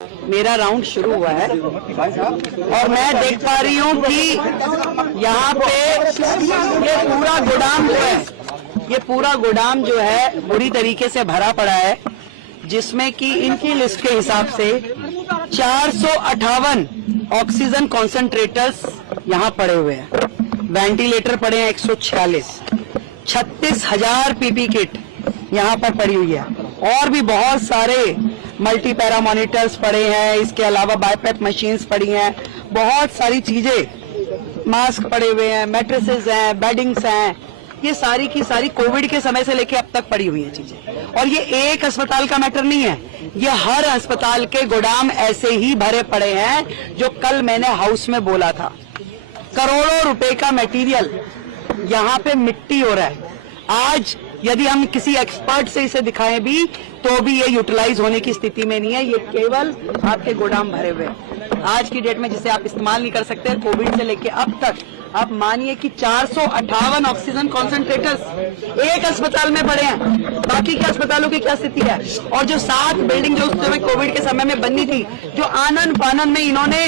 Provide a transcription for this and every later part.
मेरा राउंड शुरू हुआ है और मैं देख पा रही हूँ कि यहाँ पे ये पूरा गोदाम जो है, ये पूरा गोदाम जो है बुरी तरीके से भरा पड़ा है, जिसमें कि इनकी लिस्ट के हिसाब से 458 ऑक्सीजन कॉन्सेंट्रेटर्स यहाँ पड़े हुए हैं, वेंटिलेटर पड़े हैं 146, 36,000 पीपी किट यहाँ पर पड़ी हुई है और भी बहुत सारे मल्टी पैरा मॉनिटर्स पड़े हैं। इसके अलावा बाइपेप मशीन्स पड़ी हैं, बहुत सारी चीजें, मास्क पड़े हुए हैं, मैट्रेसेस हैं, बेडिंग्स हैं, ये सारी की सारी कोविड के समय से लेके अब तक पड़ी हुई हैं चीजें। और ये एक अस्पताल का मैटर नहीं है, ये हर अस्पताल के गोदाम ऐसे ही भरे पड़े हैं। जो कल मैंने हाउस में बोला था, करोड़ों रुपए का मटेरियल यहाँ पे मिट्टी हो रहा है। आज यदि हम किसी एक्सपर्ट से इसे दिखाएं भी तो भी ये यूटिलाइज होने की स्थिति में नहीं है। ये केवल आपके गोदाम भरे हुए हैं आज की डेट में, जिसे आप इस्तेमाल नहीं कर सकते। कोविड से लेके अब तक आप मानिए कि 458 ऑक्सीजन कॉन्सेंट्रेटर्स एक अस्पताल में पड़े हैं। बाकी के अस्पतालों की क्या स्थिति है? और जो 7 बिल्डिंग जो उस समय कोविड के समय में बननी थी, जो आनंद फानन में इन्होंने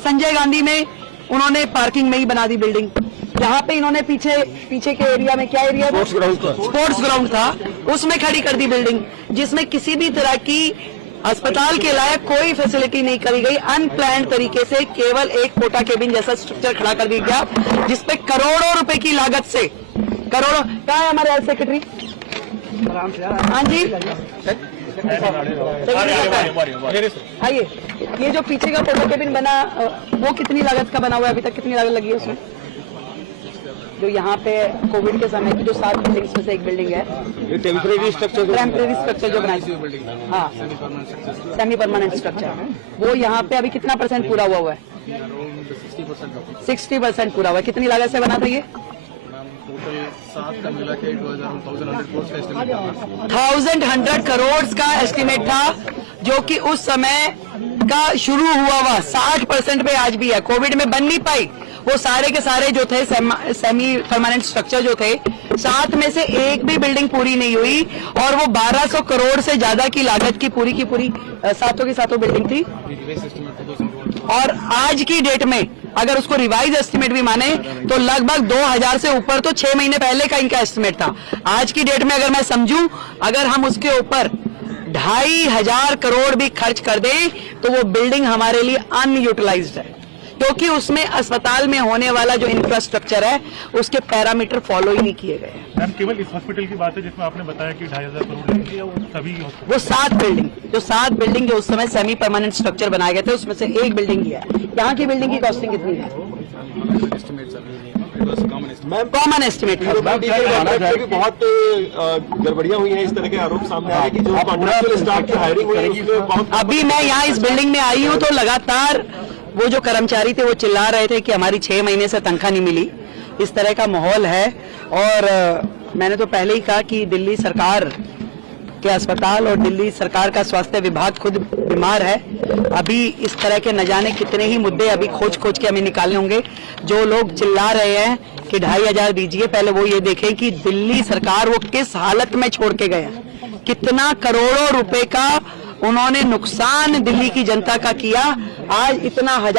संजय गांधी में उन्होंने पार्किंग में ही बना दी बिल्डिंग। यहाँ पे इन्होंने पीछे के एरिया में, क्या एरिया था? स्पोर्ट्स ग्राउंड था, उसमें खड़ी कर दी बिल्डिंग, जिसमें किसी भी तरह की अस्पताल के लायक कोई फैसिलिटी नहीं करी गई। अनप्लान्ड तरीके से केवल एक कोटा केबिन जैसा स्ट्रक्चर खड़ा कर दिया गया, जिसपे करोड़ों रुपए की लागत से करोड़ों। कहाँ है हमारे हेल्थ सेक्रेटरी? हाँ जी, आइए। ये जो पीछे का कोटा केबिन बना, वो कितनी लागत का बना हुआ है? अभी तक कितनी लागत लगी है उसमें? जो यहाँ पे कोविड के समय की जो 7 बिल्डिंग्स में से एक बिल्डिंग है, ये टेम्परेरी स्ट्रक्चर जो बनाई, हाँ, सेमी परमानेंट स्ट्रक्चर, वो यहाँ पे अभी कितना % पूरा हुआ है? 60% पूरा हुआ है। कितनी लागत से बना था ये? 1,100 करोड़ का एस्टिमेट था, जो कि उस समय का शुरू हुआ 60% पे आज भी है। कोविड में बन नहीं पाई। वो सारे के सारे जो थे सेमी परमानेंट स्ट्रक्चर जो थे, 7 में से एक भी बिल्डिंग पूरी नहीं हुई और वो 1200 करोड़ से ज्यादा की लागत की पूरी 7 बिल्डिंग थी। और आज की डेट में अगर उसको रिवाइज एस्टिमेट भी माने तो लगभग 2000 से ऊपर तो 6 महीने पहले का इनका एस्टिमेट था। आज की डेट में अगर मैं समझूं, अगर हम उसके ऊपर 2,500 करोड़ भी खर्च कर दें तो वो बिल्डिंग हमारे लिए अनयूटिलाइज्ड है, क्योंकि उसमें अस्पताल में होने वाला जो इंफ्रास्ट्रक्चर है उसके पैरामीटर फॉलो ही नहीं किए गए हैं। मैम, केवल इस हॉस्पिटल की बात है जिसमें आपने बताया कि 2,500 करोड़ लगेंगे, या वो सभी वो 7 बिल्डिंग जो उस समय सेमी परमानेंट स्ट्रक्चर बनाए गए थे, उसमें से एक बिल्डिंग ही है। यहाँ की बिल्डिंग की कॉस्टिंग कितनी है? कॉमन एस्टिमेट है। बहुत गड़बड़ियां हुई हैं, इस तरह के आरोप सामने आ रहे हैं कि जो कॉन्ट्रैक्चुअल स्टाफ की हायरिंग हुई है उसमें बहुत। अभी मैं यहाँ इस बिल्डिंग में आई हूँ तो लगातार वो जो कर्मचारी थे वो चिल्ला रहे थे कि हमारी 6 महीने से तनख्वाह नहीं मिली। इस तरह का माहौल है। और मैंने तो पहले ही कहा कि दिल्ली सरकार के अस्पताल और दिल्ली सरकार का स्वास्थ्य विभाग खुद बीमार है। अभी इस तरह के न जाने कितने ही मुद्दे अभी खोज के हमें निकालने होंगे। जो लोग चिल्ला रहे हैं कि 2,500 दीजिए, पहले वो ये देखें कि दिल्ली सरकार वो किस हालत में छोड़ के गए हैं, कितना करोड़ों रुपए का उन्होंने नुकसान दिल्ली की जनता का किया। आज इतना 1000